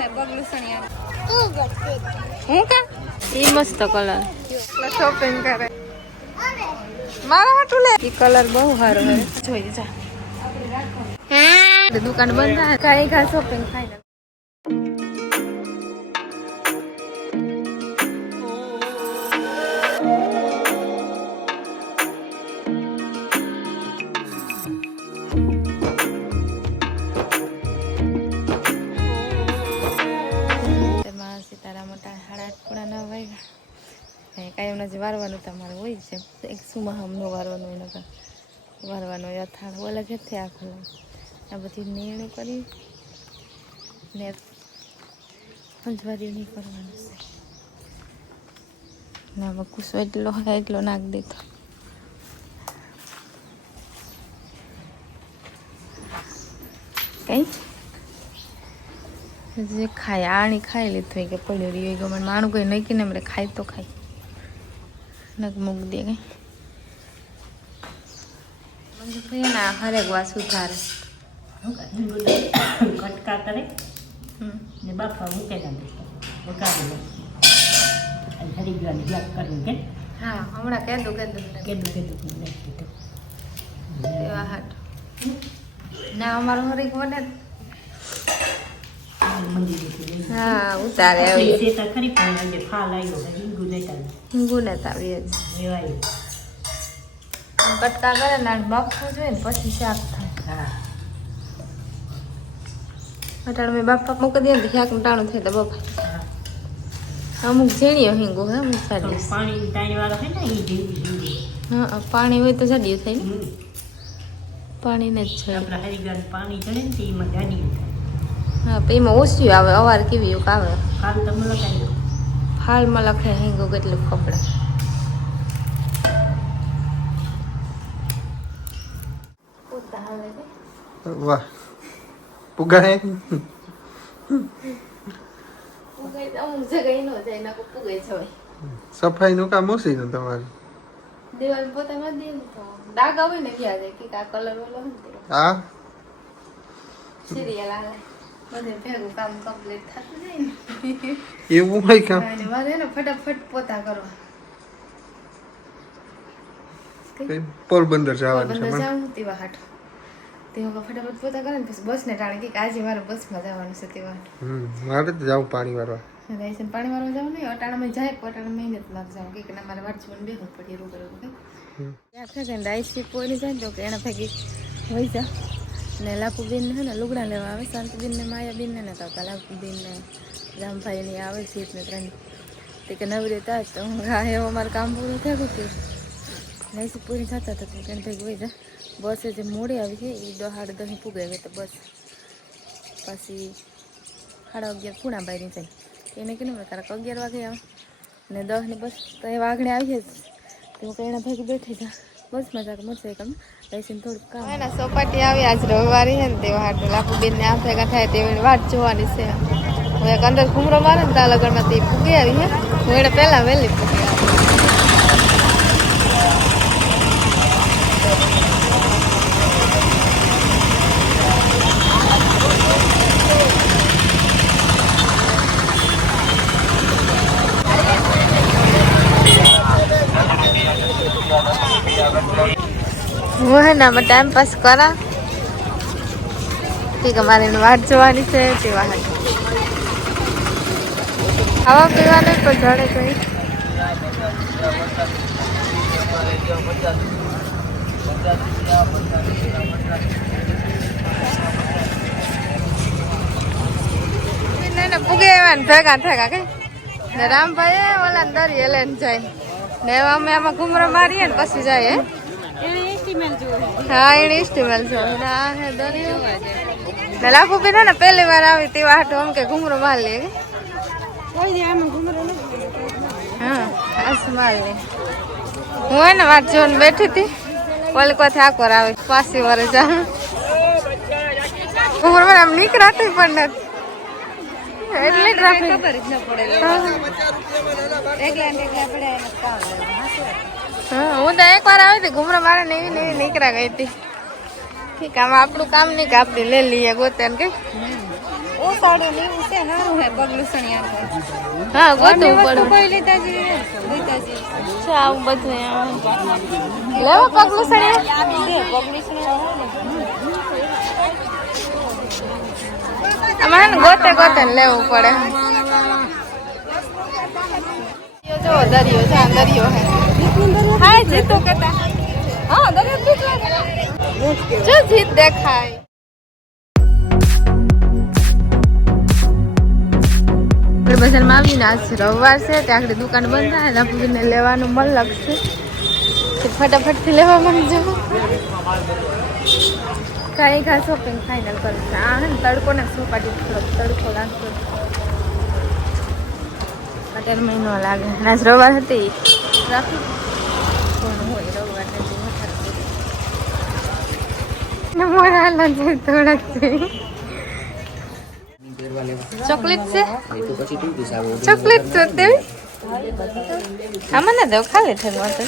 હે પગલું હું કા? ઈ મસ્ત કલર શોપિંગ કરે. મારા હાટું લે. ઈ કલર બહુ સારો હે જોઈ જા. દુકાન બંધ થાય. કાંઈ ખા શોપિંગ થાય વારવાનું તમારે હોય છે. એક સુમાહમનું વારવાનું હોય નકર. વારવાનું હોય, અથાણ ઓલા ઘેરથી આખો. આ બધી નિર્ણય કરી ને પંચવારી નહીં કરવાનું છે. ના બકુસો એટલો એટલો નાખ દેતો કઈ? જે ખાય આણી ખાઈ લીધું કે પડ્યું રહ્યું ગમે માણું કોઈ કે ને એમણે ખાય તો ખાય. નક મૂક દે કઈ મંજુ ભાઈ ના હરેક વા સુધારે કટકા કરે હમ. ને બાફા મૂકે દે અને હરી ગયો બ્લેક કરીને કે હા હમણાં કહેતું કહેતું કેદું કેદું નાખી કીધું એવા હાટ ના અમારું હરેક દીધું હા ઉતારે આવી ખરી પણ ફાલ આવ્યો છે ઈંગુ ગુને તાવી જ કટકા કરે ને બાફવું જોઈએ ને પછી શાક થાય. અટાણ મેં બાપા મૂકી દે ને શાક ટાણું થાય તો બફાય. અમુક ઝીણીઓ હિંગો હે અમુક સાડી પાણી હા પાણી હોય તો સાડીઓ થાય ને. પાણીને જ છે. પાણી ચડે ને હા એમાં ઓછી આવે અવાર કેવી એવું આવે. તમે લગાવી હાલમાં લખે હિંગો કેટલું કપડા વાહ. પુગાય? સફાઈ જગ્યાએ નો જાય ના પુગે છે સફાઈનું કામ ઓછી ને તમારે? દિવાલ પોતામાં દે ને તો. ડાઘ આવે ને ક્યાં જાય કે આ કલર વાળો હા? સિરિયલ આવે. બધે ભેગું કામ કમ્પ્લીટ થતું જાય ને. એવું હોય કામ? મારે ને ફટાફટ પોતા કરવા પોરબંદર જવાનું છે જાઉં તેવા હાટ. તે હવે ફટાફટ પોતા કરે ને પછી બસ ને ટાણે કે આજે મારે બસમાં જવાનું છે તેવા મારે તો જાવું પાણી વાળવા રાઈસન પાણી વાળવા જાવ નહીં અટાણામાં જાય અટાણા મહિને લાગ જાવ કે ના મારે વાંચવાનું બે હોત પડી રૂ કરું ત્યાં છે ને રાઈસી જાય તો કે એના ભેગી હોય જા. ને લાપુબેન છે ને લુગડા લેવા આવે શાંતિબેન ને માયાબેન ને તો કે લાપુબેન ને રામભાઈ ની આવે છે ને ત્રણ. તે કે નવરી હતા તો હું હા એવું અમારું કામ પૂરું થયું હતું. રાઈસી પૂરી જતા હતા તો ભેગી વહી જા. બસ જે મોડી આવી છે એ દસ દહીં પૂગાવી તો બસ. પછી સાડા અગિયાર પૂણા બારી જાય. એને કીધું, મેં તારા અગિયાર વાગે આવે. ને દસ ને બસ, તો એ વાગણે આવી જ તો હું કઈ એના ભાગી બેઠી જા. બસ મજા મોટરસાઇકલ બેસીને થોડુંક કામ. એના સોપાટી આવી, આજ રવિવારે છે ને તેવા હાટ લાખુ બેન ને આમ ભેગા થાય તેવી વાત જોવાની છે. હું એક અંદર ઘૂમરો મારે ને ત્યાં લગનમાં તે ફૂગી આવી હે હું એને પહેલાં વહેલી હું હે ને ટાઈમ પાસ કરા. ઠીક અમારે વાટ જોવાની છે, તે વાહન. ખાવા પીવાનું તો જડે કઈ પૂગે એવા ભેગા થયા કઈ? ને રામભાઈ ઓલા દરિયે લઈને જાય. ને અમે આમાં ઘુમરો મારીએ ને પછી જાય, હે? હા એને ઇસ્ટેમેલ છો. ના હે દરિયો. ને પીધા ને પહેલી વાર આવી તે વાટ આમ કે ઘુમરો માર લે. કે હા આસ માર લે. હું હે ને વાત જોઈને બેઠી હતી. ઓલી કોઈ આકોર આવે. પાસી વારે જા. ઘુમરો મારે આમ નીકળાતી પણ નથી. એટલે ટ્રાફિક હા. હું તો એક વાર આવી હતી ઘુમરા મારે ને એવી ને નીકળ્યા ગઈ હતી. ઠીક આમાં આપણું કામ નહીં કે આપણે લઈ લઈએ ગોતે ને કઈ ઓ સાડું લેવું છે સારું હે પગલું સણિયા હા ગોતવું પડે. કોઈ લેતા જ લેતા જ છે આવું બધું. લેવા પગલું સણિયા પગલું સણિયા અમારે ગોતે ગોતે લેવું પડે. જો દરિયો છે દરિયો હે. હાય, જીતો કેતા. હા, દરેક જો જીત દેખાય. બજારમાં આવીને આજ રવિવાર છે, ત્યાં આગળ દુકાન બંધ થાય લાપુને લેવાનું મન લાગશે. તો ફટાફટથી લેવા મને જવું કાંઈ ખા શોપિંગ ફાઇનલ કરું છું. આ હે ને તડકો ને સોપાટી થોડોક તડકો લાગતો. અત્યારે મહિનો લાગે. આજ રવિવાર હતી. ટ્રાફિક કોણ હોય રવિવાર નથી વધારે મોરા હાલા છે થોડાક છે ચોકલેટ છે ચોકલેટ તો તેવી આમાં ના દઉં ખાલી થયું વાત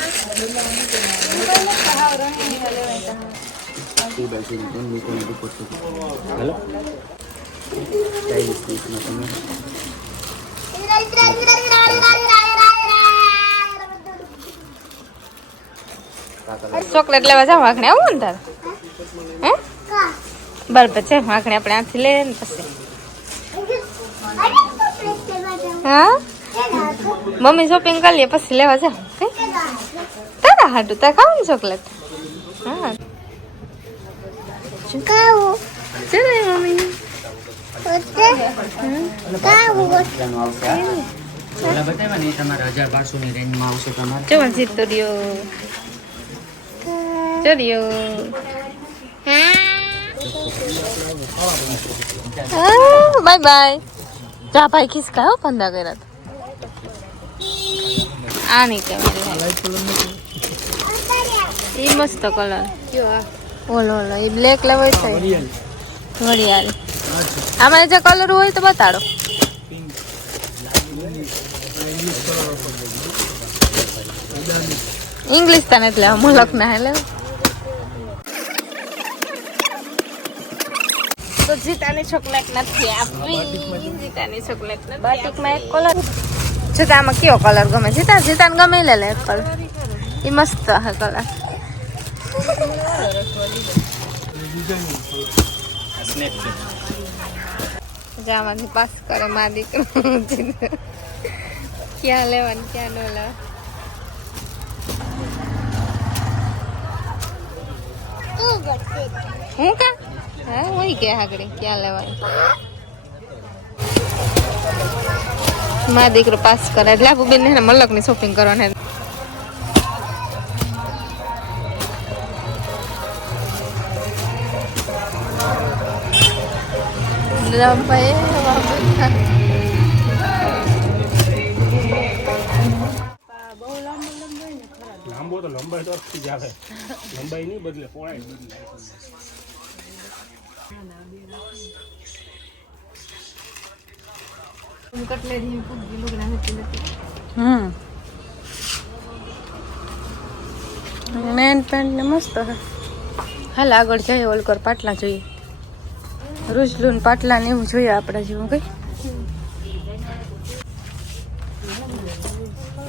ચોકલેટ લેવા જાવ આખણે આવું ને તારે? હે? બરાબર છે આખણે આપણે આથી લઈએ ને પછી. હા? મમ્મી શોપિંગ કરી લે પછી લેવા જાવ કઈ તારા હાટું તારે ખાવ ને ચોકલેટ હા. Kau, ચલો મમ્મી. betul. Kau, ઓલા બતાવ્યા ને એ તમારા હજાર બારસો ની રેન્જમાં આવશે તમારે. ચો જીતો રહ્યો. ચડ્યો બાય બાય જા ભાઈ ખિસકાયો પંદા કર્યા તો આ નહીં કેમેરા એ મસ્ત કલર ઓલો ઓલો એ બ્લેક લેવો છે વડિયાળ આમાં જે કલર હોય તો બતાડો ઇંગ્લિશ તને એટલે મુલક ના હેલે જીતાની ચોકલેટ નથી આપવી. જીતાની ચોકલેટ નથી બાટિકમાં એક કલર જીતા આમાં કયો કલર ગમે? જીતા જીતાને ગમે લે લે એક કલર એ મસ્ત હે કલર જામાંથી પાસ કરે મારી દીકરો. ક્યાં લેવાનું ક્યાં ન લેવા? હું કા? હા, હોય કે આગળ ક્યાં લેવાય મા દીકરો પાસ કરે. એટલે આપું બેન ને મલકની શોપિંગ કરવાની ભાઈ લંબાઈ લંબાઈ નહીં બદલે, પોળાઈ બદલે. હમ. મેન પેન્ટ ને મસ્ત હાલ આગળ જઈએ ઓલકર પાટલા જોઈએ. રૂસલું પાટલા ને એવું જોઈએ આપણે જેવું કઈ.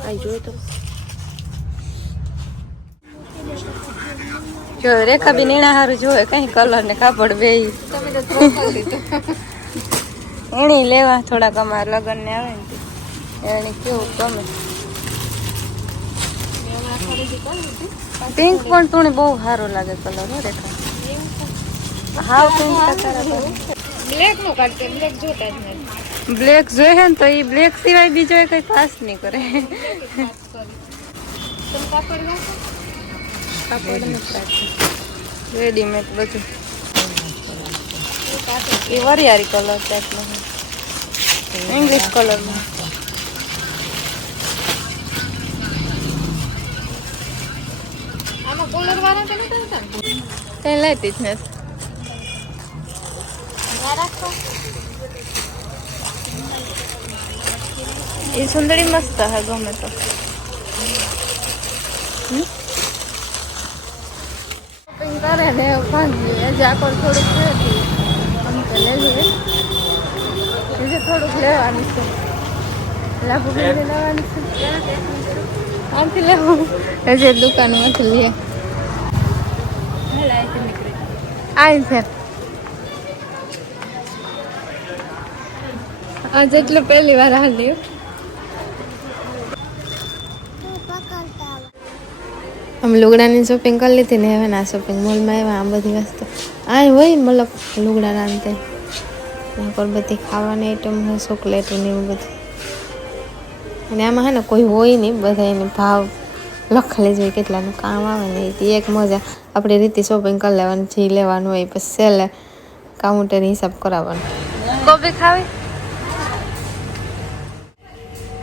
આ જોયું તો. જો, રેખા બી નીણા હારું જોવે, કઈ કલર ને કાપડ બે. એણી લેવા થોડાક અમારા લગ્ન ને આવે ને. એની કેવું ગમે. પિંક પણ તું બહુ સારું લાગે કલર હો, રેખા. હાવ પિંક બ્લેકનું કાઢતે બ્લેક જોતા જ નથી બ્લેક જોઈએ ને તો એ બ્લેક સિવાય બીજો કઈ ખાસ નહીં કરે. તમે કાપડ રાખતી રેડીમેડ બધું. એ વરિયારી કલર ટાઈપનો ઇંગ્લિશ કલરમાં? કઈ લેતી જ નથી. એ સુંદરી મસ્ત હે ગમે તો. શોપિંગ કરે ને એવું ભાંગી આગળ થોડુંક છે અમે તો લઈ લઈએ થોડુંક લેવાનું છે. લાભુ લેવાનું છે. આમથી લેવું. હજી દુકાનમાંથી લઈએ આઈ છે આ જેટલું પહેલી વાર હાલ્યું આમ લુગડાની શોપિંગ કરી લીધી ને હવે ના શોપિંગ મોલમાં આવ્યા આ બધી વસ્તુ. આ હોય મતલબ લુગડા રાંધતે નકર બધી ખાવાની આઈટમ હોય ચોકલેટ ને એવું બધું. અને આમાં હે ને કોઈ હોય નહીં, બધા એને ભાવ લખેલી જોઈએ કેટલાનું કામ આવે ને એ એક મજા. આપણે રીતે શોપિંગ કરી લેવાની, જે લેવાનું હોય પછી સેલે કાઉન્ટર હિસાબ કરાવવાનો. કોબી ખાવી?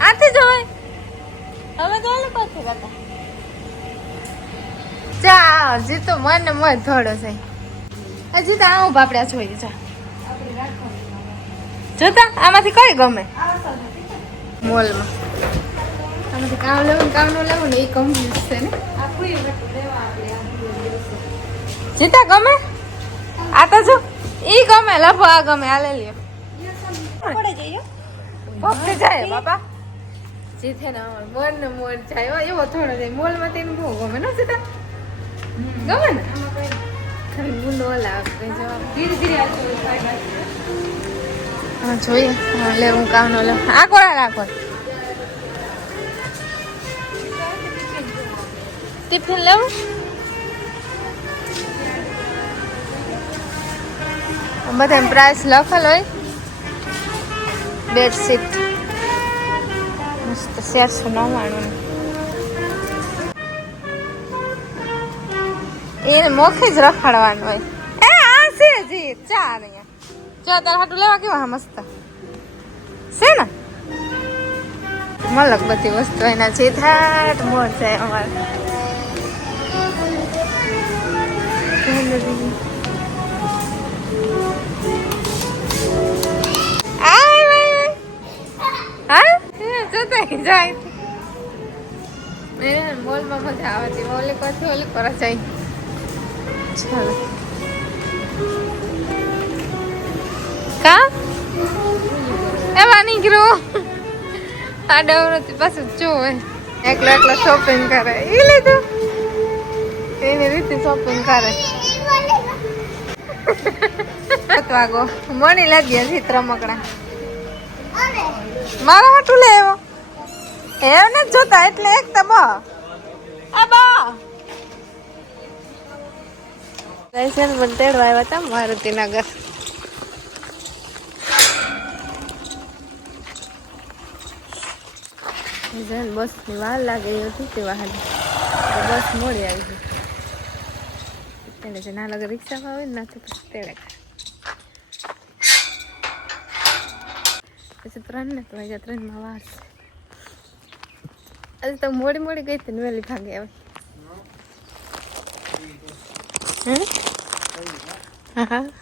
આથી જોવાય હવે તો કોથી કરતા ચા હજી તો મને મત થોડો છે. હજી તો આવું બાપડા જોઈએ છે જોતા આમાંથી કઈ ગમે? મોલમાં. આમાંથી કામ લેવું કામ ન લેવું ને એ કમ્પ્લીટ છે ને. જીતા ગમે? આ તો જો ઈ ગમે લભો આ ગમે આ લઈ લ્યો ભક્તિ જાય બાપા. જીતે ને મન મોર ને મોર જાય એવો થોડો જાય મોલમાં તેને બહુ ગમે ને સીતા ગમે ને? જોઈએ. હા લે હું કામ નો લે આ રાખો. ટિફિન લેવું બધા પ્રાઇસ લખેલ હોય. બેડશીટ મસ્ત ચારસો નવ્વાણું એને મોખી જ રખાડવાનું હોય. એ, આ છે જી, ચા અહીંયા. ચા તારા હાટું લેવા કેવા હા મસ્ત. છે ને? મલક બધી વસ્તુ એના છે થાટ મોર છે અમારે. જોતા જાય. મોલમાં મજા આવે છે. ઓલે પછી ઓલી પર જાય. ચાલો કા એવા નીકળ્યું આ ડવરથી પાછું જોવે એકલો એકલો શોપિંગ કરે એ લીધું એની રીતે શોપિંગ કરે વાગો મણી લાગ્યા છે રમકડા મારા હાટું લે એવો એને જ જોતા એટલે એક તો બ આ બા લાયસન્સ પણ તેડવા આવ્યા હતા મારુતિનગર. જન, બસની વાર લાગે એ હતી તે વાહન? તો બસ મોડી આવી ગઈ. એટલે જે ના લગે રિક્ષામાં આવે ને નાથી પછી તેડે પછી ત્રણ ને, તો વાગ્યા ત્રણમાં વાર આજે તો મોડી મોડી ગઈ હતી ને, વહેલી ભાગે આવે. હમ? હા હા